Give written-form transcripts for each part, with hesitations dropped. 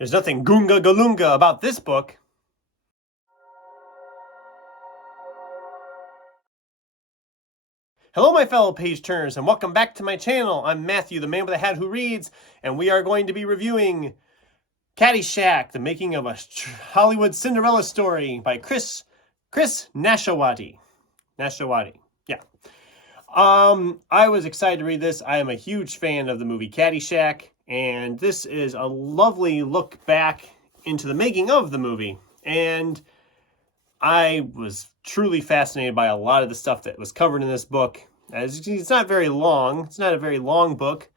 There's nothing goonga galunga about this book. Hello, my fellow page turners, and welcome back to my channel. I'm Matthew, the man with a hat who reads, and we are going to be reviewing Caddyshack, the making of a Hollywood Cinderella Story by Chris Nashawaty. Yeah. I was excited to read this. I am a huge fan of the movie Caddyshack, and this is a lovely look back into the making of the movie. And I was truly fascinated by a lot of the stuff that was covered in this book. As you can see, it's not very long. It's not a very long book,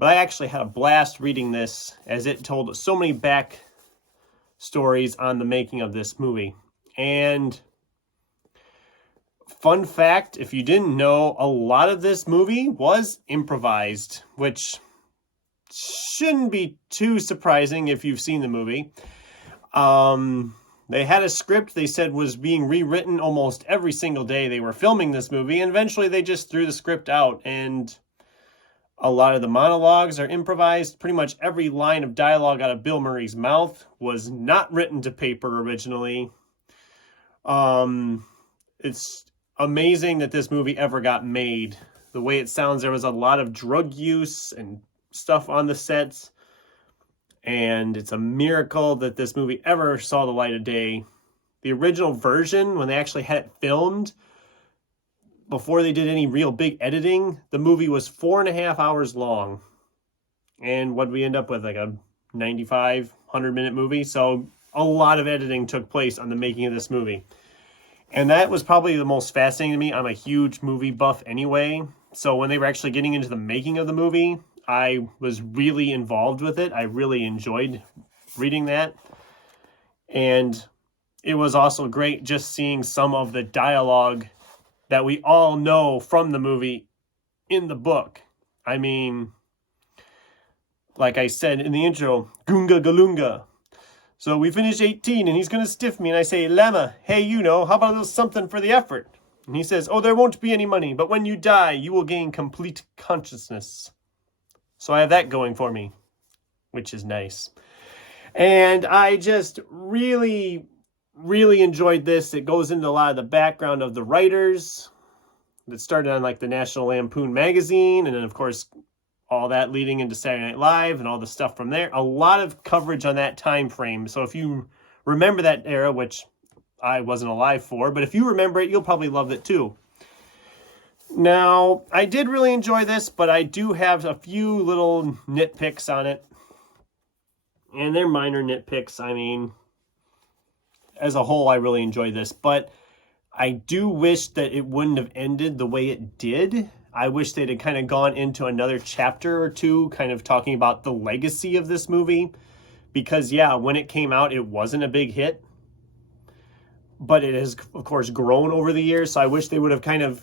but I actually had a blast reading this as it told so many back stories on the making of this movie. And fun fact, if you didn't know, a lot of this movie was improvised, which shouldn't be too surprising if you've seen the movie. They had a script they said was being rewritten almost every single day they were filming this movie, and eventually they just threw the script out, and a lot of the monologues are improvised. Pretty much every line of dialogue out of Bill Murray's mouth was not written to paper originally. It's amazing that this movie ever got made. The way it sounds, there was a lot of drug use and stuff on the sets. And it's a miracle that this movie ever saw the light of day. The original version, when they actually had it filmed, before they did any real big editing, the movie was 4.5 hours long. And what we end up with, like a 95, 100-minute movie. So a lot of editing took place on the making of this movie. And that was probably the most fascinating to me. I'm a huge movie buff anyway. So when they were actually getting into the making of the movie, I was really involved with it. I really enjoyed reading that. And it was also great just seeing some of the dialogue that we all know from the movie in the book. I mean, like I said in the intro, Goonga Galunga. So we finish 18 and he's going to stiff me and I say, Llama, hey, you know, how about a little something for the effort? And he says, oh, there won't be any money, but when you die, you will gain complete consciousness. So I have that going for me, which is nice. And I just really enjoyed this. It goes into a lot of the background of the writers that started on like the National Lampoon magazine. And then, of course, all that leading into Saturday Night Live and all the stuff from there. A lot of coverage on that time frame. So if you remember that era, which I wasn't alive for, but if you remember it, you'll probably love it too. Now, I did really enjoy this, but I do have a few little nitpicks on it. And they're minor nitpicks. I mean, as a whole, I really enjoyed this. But I do wish that it wouldn't have ended the way it did. I wish they'd have kind of gone into another chapter or two, kind of talking about the legacy of this movie. Because, yeah, when it came out, it wasn't a big hit. But it has, of course, grown over the years. So I wish they would have kind of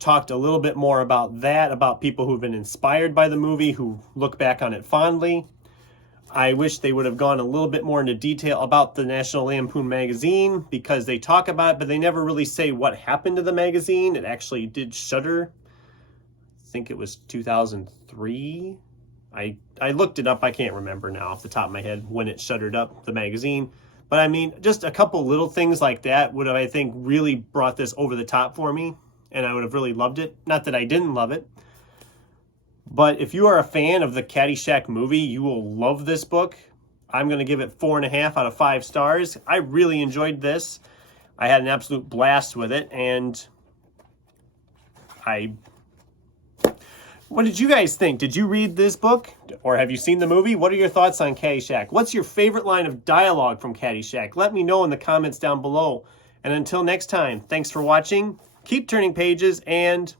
talked a little bit more about that, about people who've been inspired by the movie, who look back on it fondly. I wish they would have gone a little bit more into detail about the National Lampoon magazine, because they talk about it, but they never really say what happened to the magazine. It actually did shutter. I think it was 2003. I looked it up. I can't remember now off the top of my head when it shuttered up, the magazine. But I mean, just a couple little things like that would have, I think, really brought this over the top for me. And I would have really loved it. Not that I didn't love it. But if you are a fan of the Caddyshack movie, you will love this book. I'm going to give it 4.5 out of 5 stars. I really enjoyed this. I had an absolute blast with it. And what did you guys think? Did you read this book? Or have you seen the movie? What are your thoughts on Caddyshack? What's your favorite line of dialogue from Caddyshack? Let me know in the comments down below. And until next time, thanks for watching. Keep turning pages and,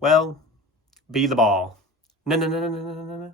well, be the ball. Na na na na na na na.